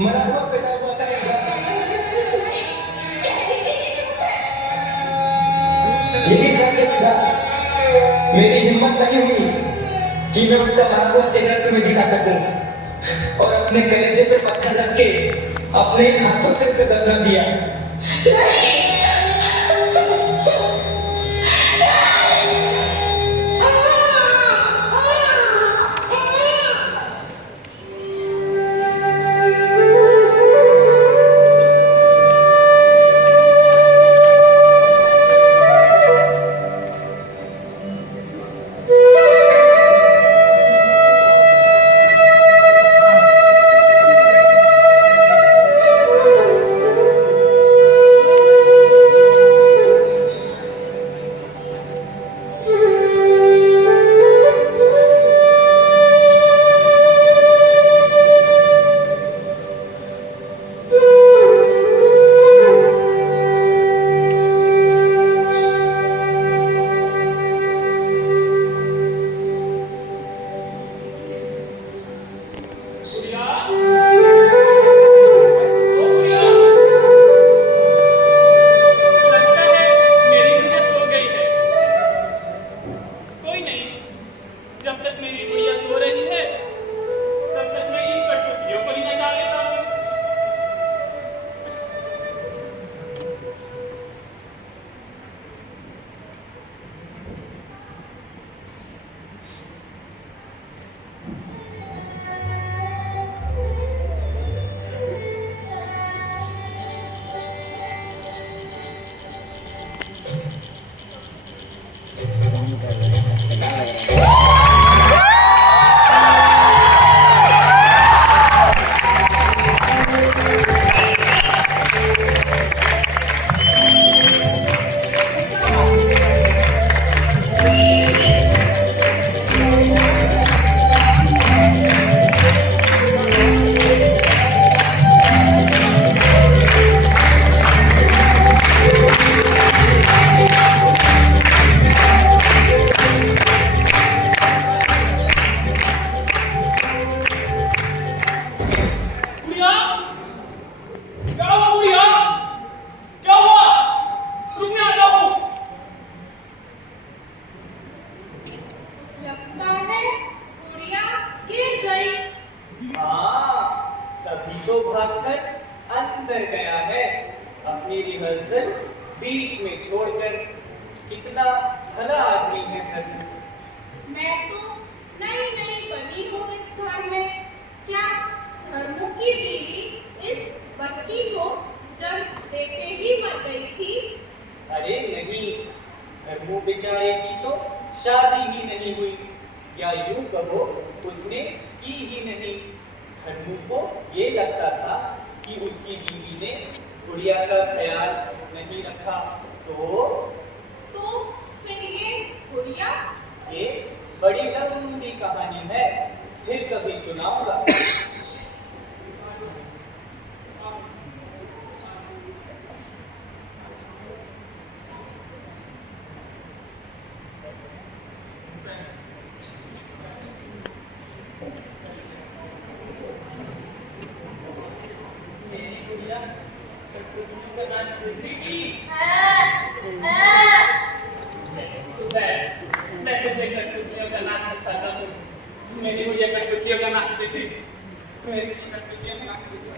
मरा हुआ पेटा हुआ करेगा। लेकिन सच है, मेरी हिम्मत नहीं हुई कि मैं उसका मारा हुआ चेहरा तुम्हें दिखा सकूं और अपने कलेजे पे पत्थर रख के अपने हाथों से उसे दफना दिया। तो भागकर अंदर गया है, अपनी रिहर्सल बीच में छोड़कर। कितना भला आदमी है धर्मू। मैं तो नई नई बनी हूँ इस घर में, क्या धर्मू की बीवी इस बच्ची को जन्म देते ही मर गई थी? अरे नहीं, धर्मू बेचारे की तो शादी ही नहीं हुई, या यूं कहो उसने की ही नहीं। धर्मू को ये लगता था कि उसकी बीवी ने गुड़िया का ख्याल नहीं रखा। तो फिर ये गुड़िया? ये बड़ी लंबी कहानी है, फिर कभी सुनाऊंगा। मेरी मुझे कठपुतलियों का नाचती थी, मेरी कठपुतलियों का नाचती थी।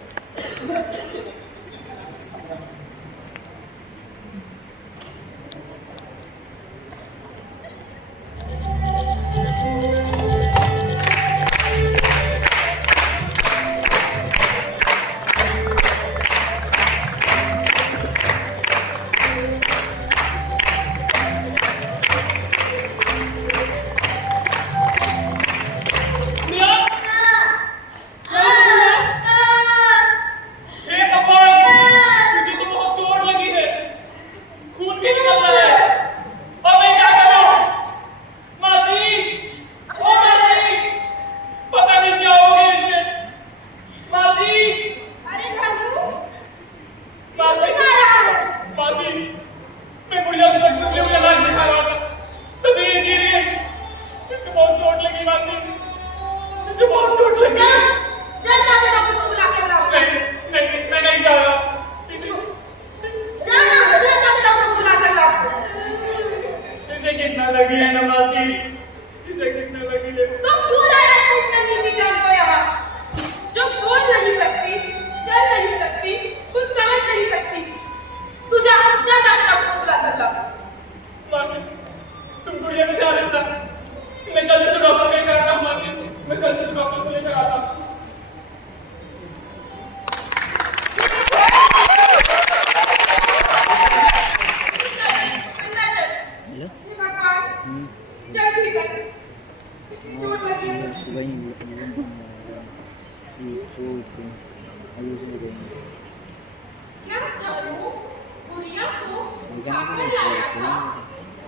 उठाकर लाया था।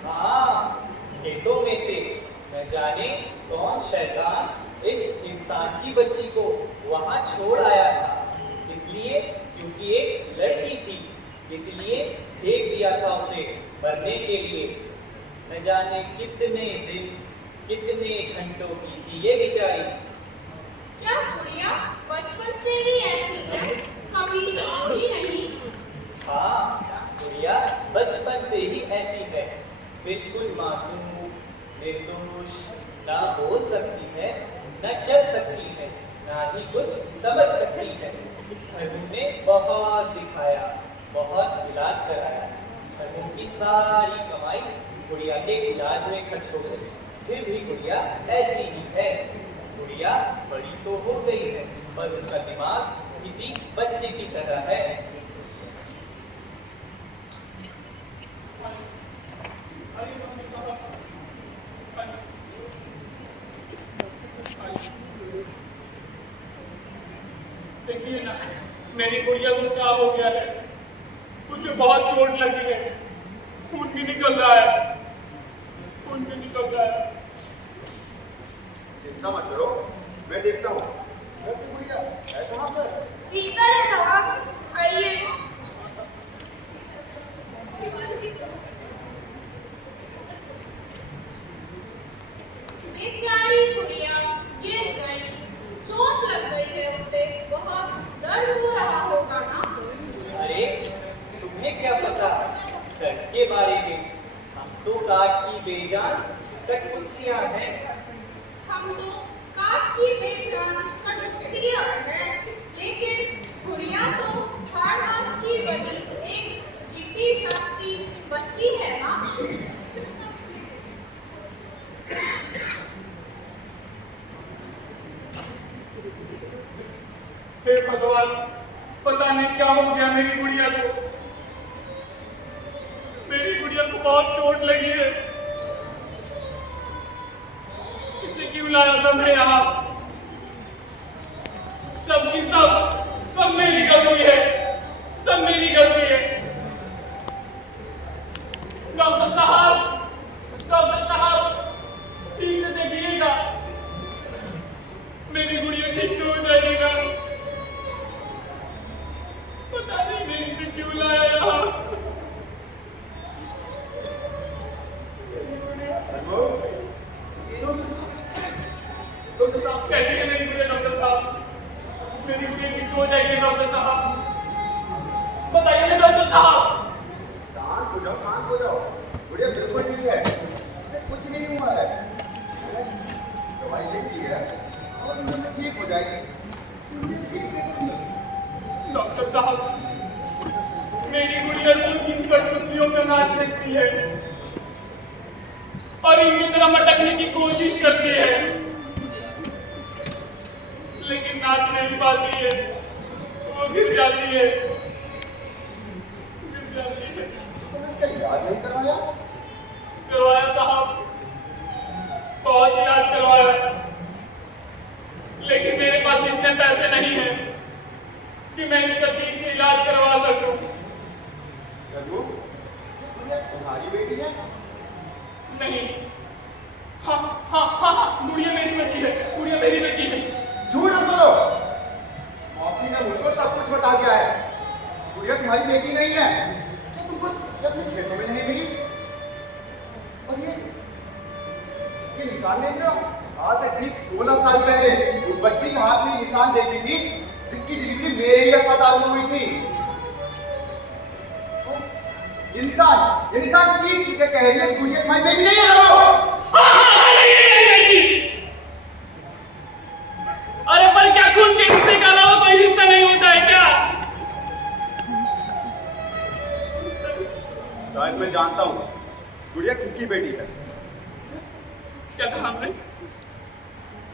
हाँ, खेतों में से न जाने कौन शैतान इस इंसान की बच्ची को वहां छोड़ आया था। इसलिए क्योंकि एक लड़की थी, इसलिए फेंक दिया था उसे मरने के लिए। न जाने कितने दिन, कितने घंटों की थी ये बेचारी। क्या गुड़िया बचपन से ही ऐसी है, कभी रोई नहीं? हाँ, गुड़िया बचपन से ही ऐसी है, बिल्कुल मासूम, निर्दोष, ना बोल सकती है, न चल सकती है, ना ही कुछ समझ सकती है। खनू ने बहुत दिखाया, बहुत इलाज कराया। खनू की सारी कमाई गुड़िया के इलाज में खर्च हो गई। फिर भी गुड़िया ऐसी ही है। गुड़िया बड़ी तो हो गई है, पर उसका दिमाग किसी बच्चे की तरह है। देखिए ना, मेरी गुड़िया को क्या हो गया है। उसे बहुत चोट लगी है, खून भी निकल रहा है, खून भी निकल रहा है। चिंता मत करो, मैं देखता हूँ। वैसे गुड़िया है कहाँ पर? भीतर है साहब, आइए। बेचारी गुड़िया गिर गई, चोट लग गई है उसे, बहुत दर्द हो रहा होगा ना? अरे तुम्हें क्या पता दर्द के बारे में? हम तो काट की बेजान कठपुतलियां हैं। हम तो काट की बेजान कठपुतलियां हैं, लेकिन गुड़िया तो हाड़ मांस की बनी एक जीती जागती बच्ची है ना? हे भगवान, पता नहीं क्या हो गया मेरी गुड़िया को। मेरी गुड़िया को बहुत चोट लगी है। इसे क्यों लाया था मैं यहाँ? सबकी सब मेरी गलती है, सब मेरी गलती है। डॉक्टर साहब, ठीक से देखिएगा, मेरी गुड़िया ठीक हो जाएगी ना? पता नहीं मैं इसे क्यों लाया यहाँ। डॉक्टर साहब, कैसी है मेरी गुड़िया? डॉक्टर साहब, मेरी गुड़िया ठीक हो जाएगी डॉक्टर साहब, बताइए ना डॉक्टर साहब। शांत हो जाओ। गुड़िया बिल्कुल ठीक है, इसे कुछ नहीं हुआ है। दवाई लेती है और इनमें ठीक हो जाएगी। डॉक्टर साहब, मेरी गुड़िया तो इन कठपुतलियों का नाच रखती है और इनकी तरह मटकने की कोशिश करती है, लेकिन नाच नहीं पाती है, वो गिर जाती है। तुमने इसका इलाज नहीं करवाया? करवाया साहब, बहुत इलाज करवाया, लेकिन मेरे पास इतने पैसे नहीं हैं कि मैं इसका ठीक से इलाज करवा सकूं। गुड़िया तुम्हारी बेटी है? नहीं, हाँ, गुड़िया मेरी बेटी है, गुड़िया मेरी बेटी है। झूठ मत बोलो, मौसी ने मुझको सब कुछ बता दिया है। गुड़िया तुम्हारी बेटी नहीं है, तो तुमको अपने खेतों में नहीं मिली। और ये निशान देख रहे हो? आज से ठीक 16 साल पहले उस बच्ची के हाथ में निशान देखी थी, जिसकी डिलीवरी मेरे ही अस्पताल में हुई थी। ये निशान चीख चीख के कह रही है गुड़िया तुम्हारी बेटी नहीं है। नहीं है मेरी बेटी। अरे पर क्या खून के रिश्ते का अलावा कोई रिश्ता नहीं होता है क्या? शायद मैं जानता हूँ गुड़िया किसकी बेटी है। क्या कहा हमने?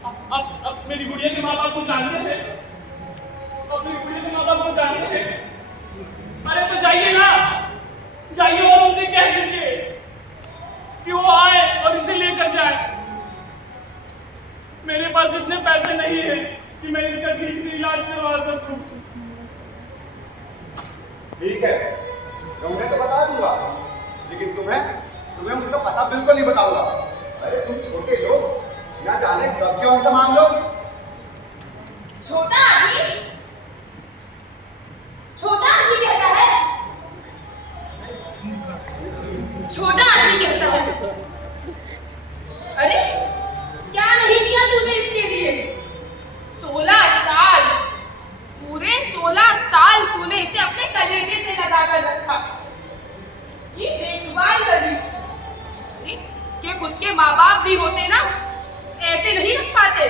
अब मेरी गुड़िया के माँ बाप को जानते हैं? अब मेरी गुड़िया के माँ बाप को जानते हैं? अरे तो जाइए ना, जाइए और उनसे कह दीजिए कि वो आए और इसे लेकर जाए। मेरे पास इतने पैसे नहीं है कि मैं इसका ठीक से इलाज करवा सकूं। ठीक है, मैं उन्हें तो बता दूंगा, लेकिन तुम्हें उनका पता बिल्कुल नहीं बताऊंगा। अरे तुम छोटे लोग, ना जाने कब के उनसे मांग लो। छोटा आदमी कहता है, छोटा आदमी कहता है। अरे क्या नहीं किया तूने इसके लिए? 16 साल, पूरे 16 साल तूने इसे अपने कलेजे से लगा कर रखा, ये देखभाल करी। अरे इसके खुद के माँ बाप भी होते ना, ऐसे नहीं रख पाते।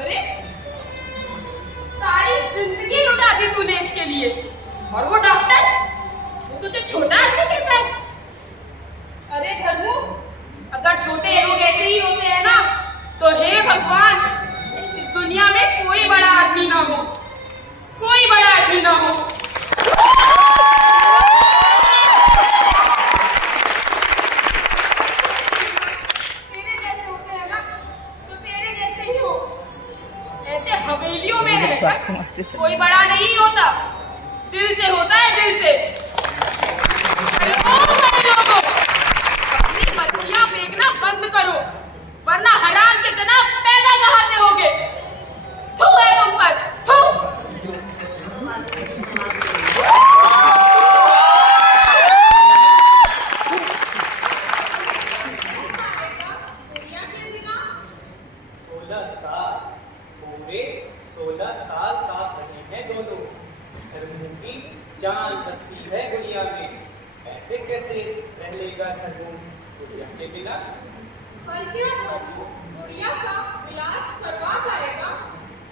अरे सारी जिंदगी लुटा दी तूने इसके लिए, और वो डॉक्टर, वो तुझे छोटा आदमी कहता है। अरे धर्मू, अगर छोटे लोग ऐसे ही होते हैं ना, तो हे भगवान, इस दुनिया में कोई बड़ा आदमी ना हो, कोई बड़ा आदमी ना हो। तेरे जैसे होते हैं ना, तो तेरे जैसे ही हो। ऐसे हवेलियों में रहकर कोई बड़ा नहीं होता, दिल से होता है, दिल से। अरे ओ बड़े लोगों, अपनी मच्छियां फेंकना बंद करो, वरना हराम के जनाब पैदा कहां से होगे? थू है तुम पर, थू। गुड़िया के बिना 16 साल, पूरे 16 साल साथ रहे हैं दोनों। धर्मू की जान बसती है गुड़िया में, ऐसे कैसे रह लेगा धर्मू गुड़िया के बिना? पर क्या धर्मू गुड़िया का इलाज करवा पाएगा?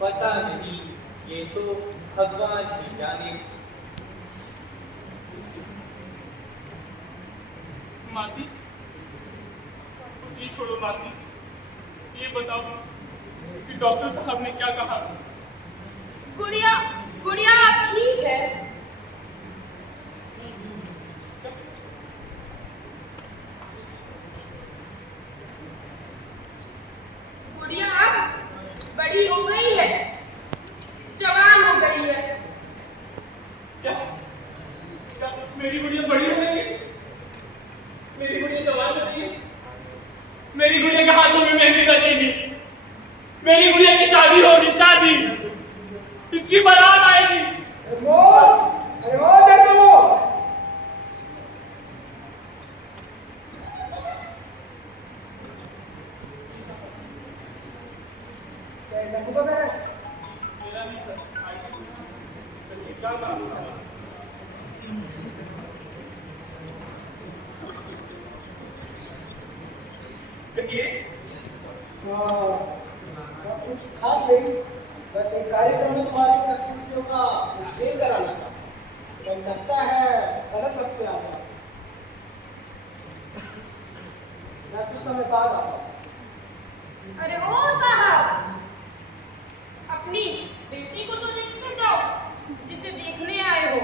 पता नहीं, ये तो भगवान ही जाने। मासी, ये छोड़ो मासी, ये बताओ कि डॉक्टर साहब ने क्या कहा? गुड़िया आप ठीक है? गुड़िया अब बड़ी हो गई है, जवान हो गई है। क्या मेरी गुड़िया बड़ी हो गई है? मेरी गुड़िया जवान हो गई है? मेरी गुड़िया के हाथों में मेहंदी रचेगी, मेरी गुड़िया की शादी होगी, शादी, इसकी बारात आएगी। अरे ओ देखो, क्या काम? कहिए। कुछ खास नहीं, बस एक कार्यक्रम में तुम्हारी प्रतिनिधियों का फेल कराना था। तो लगता है गलत वक्त पे आ गया, मैं कुछ समय बाद आता हूँ। अरे ओ साहब, अपनी बेटी को तो देखते जाओ, जिसे देखने आए हो।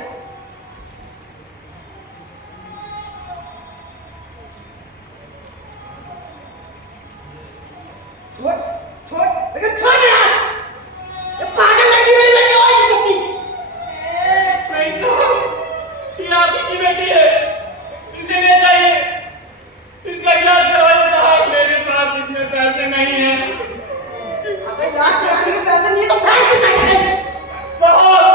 छोड़ यार, ये पागल लड़की मेरी बेटी और नहीं सकती। नहीं साहब, ये आपकी की बेटी है, इसे ले जाइए, इसका इलाज करवाइए साहब। मेरे पास इतने पैसे नहीं हैं। अगर इलाज कराने के पैसे नहीं है तो प्राइस भी चाहिए। बहुत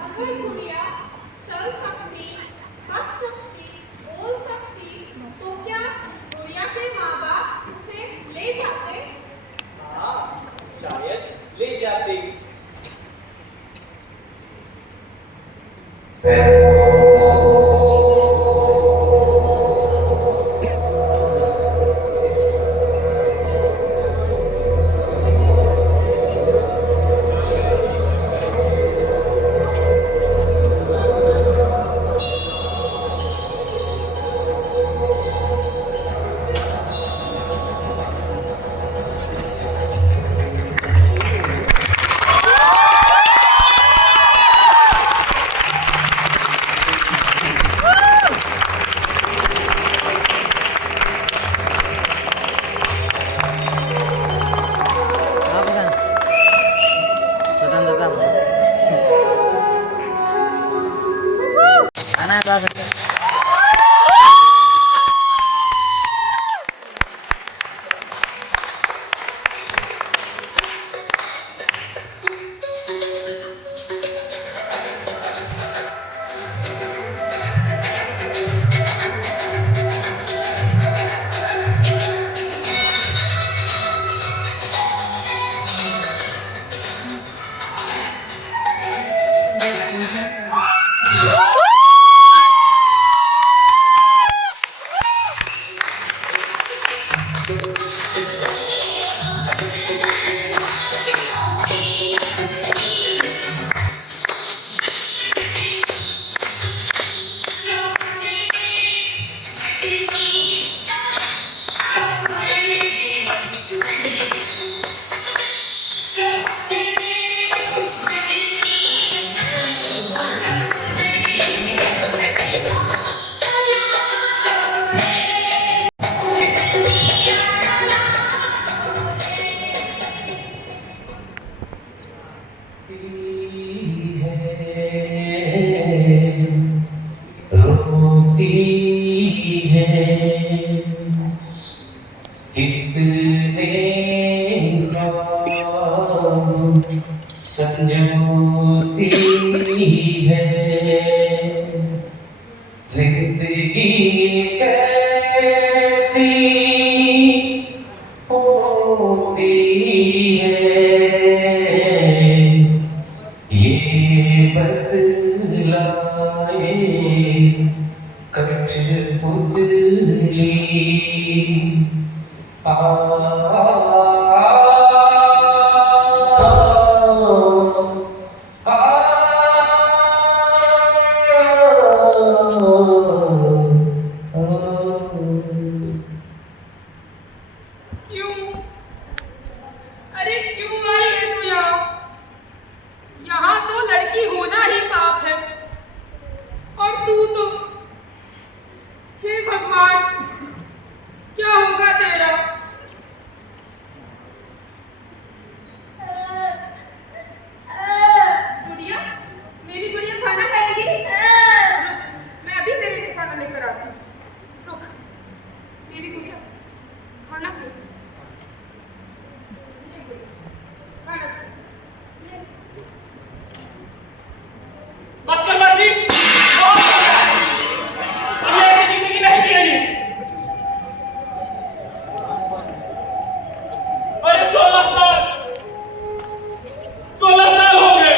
अगर गुड़िया चल सकती, हंस सकती, बोल सकती, तो क्या गुड़िया के माँ बाप उसे ले जाते? हाँ, शायद ले जाते। गा सकते हैं। संजोती है जिंदगी कैसी होती है ये बदलाए कठपुतली क्यों? अरे क्यों आई है तू यहाँ? यहाँ तो लड़की होना ही पाप है। और तू तो, हे भगवान, क्या होगा तेरा? गुड़िया, मेरी गुड़िया खाना खाएगी? रुक, मैं अभी तेरे लिए खाना लेकर आती हूँ। रुक, मेरी गुड़िया खाना खाएगी। बस कर मासी, बहुत हो गया। अब ये ऐसी जिंदगी नहीं जिएगी। अरे 16 साल हो गए,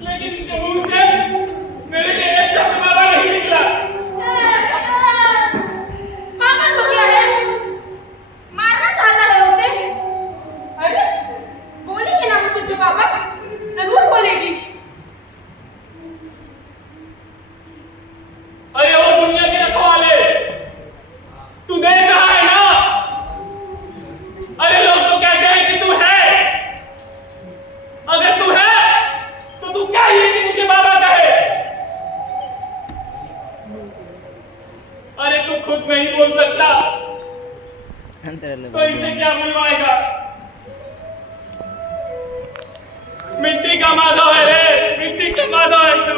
लेकिन इसके मुंह से मेरे लिए एक शब्द बाबा नहीं निकला। पागल हो गया है? मारना चाहता है उसे? अरे बोलेगी ना वो तुझे बाबा, जरूर बोलेगी। अरे वो दुनिया के रखवाले, तू देख रहा है ना? अरे लोग तो कहते हैं कि तू है। अगर तू है तो तू क्या ये कि मुझे बाबा कहे? अरे तू खुद नहीं बोल सकता तो इसे क्या बुलवाएगा? मिट्टी का माधव है रे, मिट्टी का माधव है तू।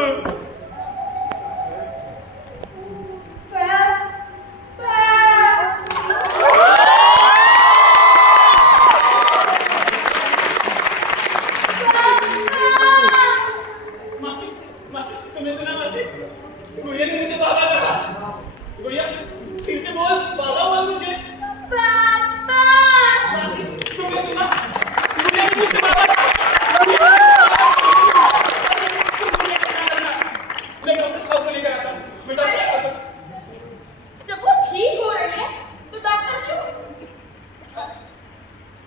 मासी, तुमने सुना मासी? गुड़िया ने मुझे बाबा कहा। गुड़िया, फिर से बोल, बाबा बोल मुझे। मासी, तुमने सुना? गुड़िया ने मुझे बाबा कहा। मैं डॉक्टर साहब को लेकर आता हूँ। मैं डॉक्टर साहब को- जब वो ठीक हो रहे हैं तो डॉक्टर क्यों?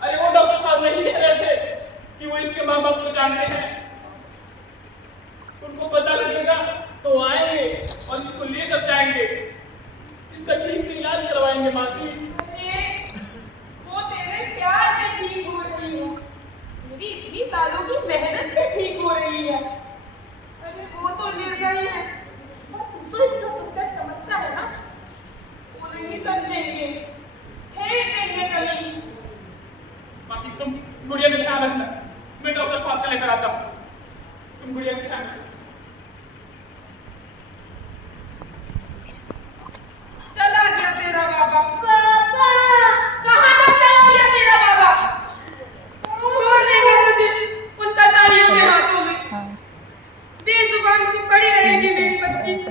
अरे वो डॉक्टर साहब नहीं कह रहे थे कि वो इसके माँ बाप को जानते हैं। उनको पता लगेगा तो आएंगे और इसको लेकर जाएंगे, इसका ठीक से इलाज करवाएंगे मासी। अरे वो तेरे प्यार से ठीक हो रही है, मेरी इतनी सालों की मेहनत से ठीक हो रही है। अरे वो तो निर्दयी है, और तू तो इसका दुख दर्द समझता है ना? वो नहीं समझेंगे, फेंक देंगे कहीं। मासी, तुम गुड़िया का ध्यान रखना। मैं डॉक्टर साहब को लेकर आता हूँ। तुम गुड़िया का ध्यान रखना।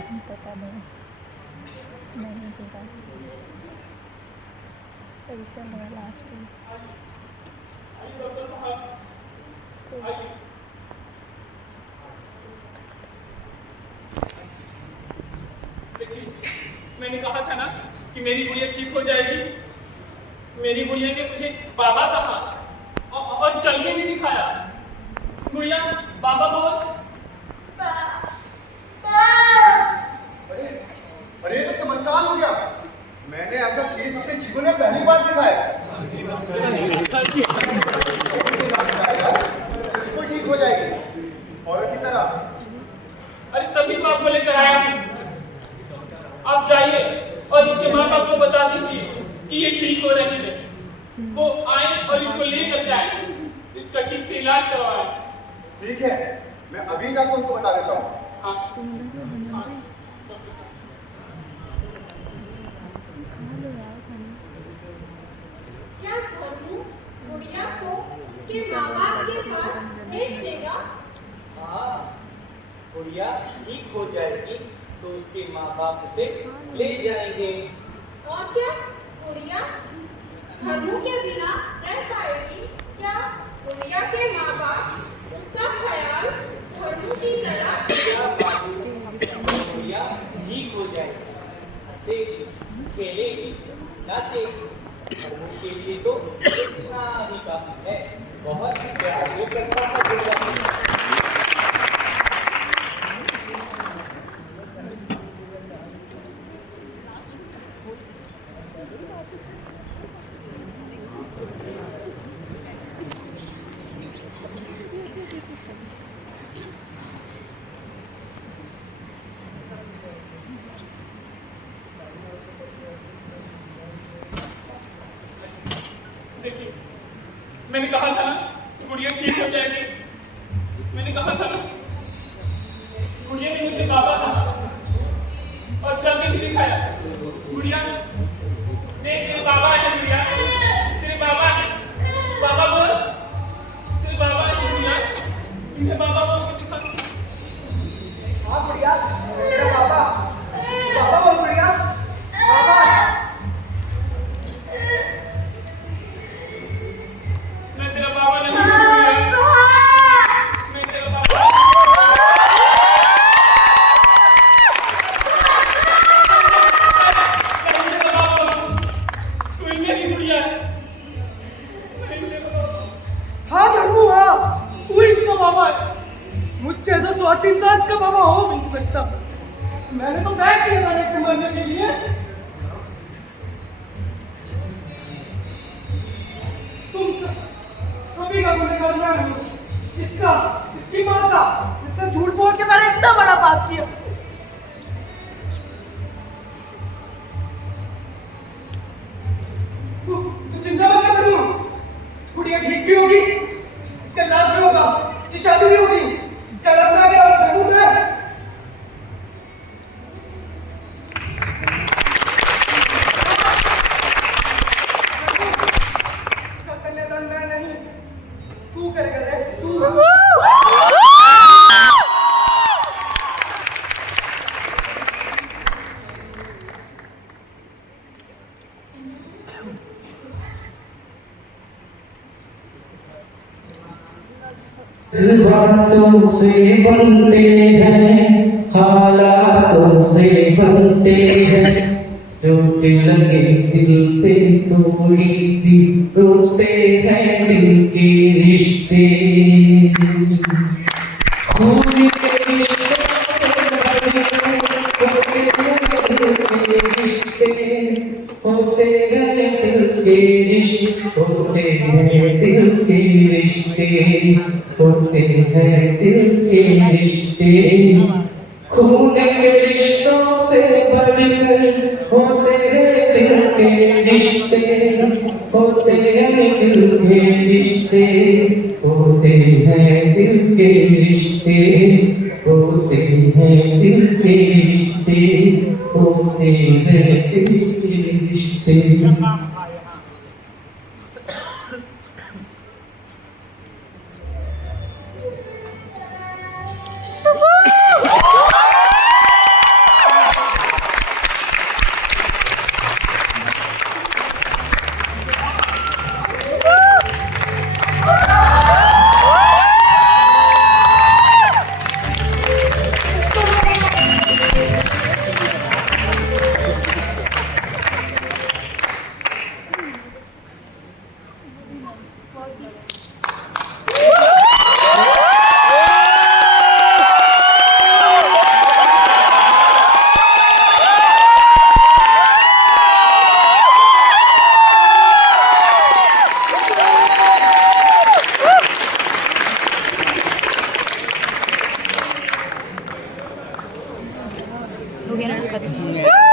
पता नहीं पूरा अभी चल रहा है लास्ट में। मैंने कहा था ना कि मेरी गुड़िया ठीक हो जाएगी। मेरी गुड़िया ने मुझे बाबा कहा और चल के भी दिखाया। गुड़िया बाबा बोल। अरे अरे ये तो चमत्कार हो गया। मैंने ऐसा केस अपने जीवन में पहली बार देखा है। बिल्कुल ठीक हो जाएगी औरत की तरह। अरे तभी तो आपको लेकर आया। आप जाइए और इसके माँ बाप को बता दीजिए कि ये ठीक हो रही है। वो आए और इसको लेकर जाए, इसका ठीक से इलाज करवाए। ठीक है, मैं अभी जाकर उनको बता देता हूँ। हाँ। क्या धर्मू गुड़िया को उसके माँ बाप के पास भेज देगा? हाँ, गुड़िया ठीक हो जाएगी तो उसके माँ बाप उसे ले जाएंगे। और क्या गुड़िया धर्मू के बिना रह पाएगी? क्या गुड़िया के माँ बाप उसका ख्याल धर्मू की तरह? गुड़िया ठीक हो जाएगी, हंसेगी, खेलेगी, नाचेगी। धर्मू के लिए तो इतना ही काफी है। बहुत प्यार वो करता था गुड़िया से। देखिए, मैंने कहा था ना गुड़िया ठीक हो जाएगी। मैंने कहा था ना, गुड़िया ने मुझे बाबा कहा और चल के दिखाया। गुड़िया देख, तेरे बाबा है। गुड़िया तेरे बाबा है। बाबा बोल, तेरे बाबा है। गुड़िया इन्हें बाबा बोल के दिखा। हाँ गुड़िया, मेरा बाबा बाबा बोल गुड़िया, बाबा। मैं तेरा बाबा नहीं हूँ गुड़िया। मैं तेरा बाबा। तू ही मेरी गुड़िया है। मैं ही तेरा बाबा। हाँ धर्मू, हाँ तू इसका बाबा है। मुझसे ऐसा स्वाति इंसान का बाबा हो भी नहीं सकता। मैंने तो तय किया था एक से मरने के लिए। तुम सभी का गुनहगार मैं हूँ। इसका, इसकी माँ का, इससे झूठ बोल के मैंने इतना बड़ा पाप किया। तू चिंता मत कर धर्मू, गुड़िया ठीक भी होगी, इसका इलाज भी होगा, इसकी शादी भी होगी, इसका इलाज मैं करूंगा धर्मू मैं। इसका कन्यादान मैं नहीं, तू करेगा रे, तू। जज्बातों से बनते हैं, हालातों से बनते हैं। चोट लगे दिल पे थोड़ी सी, टूटते हैं दिल के रिश्ते। खून के रिश्तों से बने होते हैं दिल के रिश्ते, होते हैं दिल के रिश्ते, होते हैं दिल के रिश्ते, होते हैं दिल के रिश्ते। खून के रिश्तों से बढ़कर होते हैं दिल के रिश्ते, होते हैं दिल के रिश्ते, होते हैं दिल के रिश्ते, होते हैं दिल के रिश्ते, होते हैं दिल के रिश्ते। नहीं है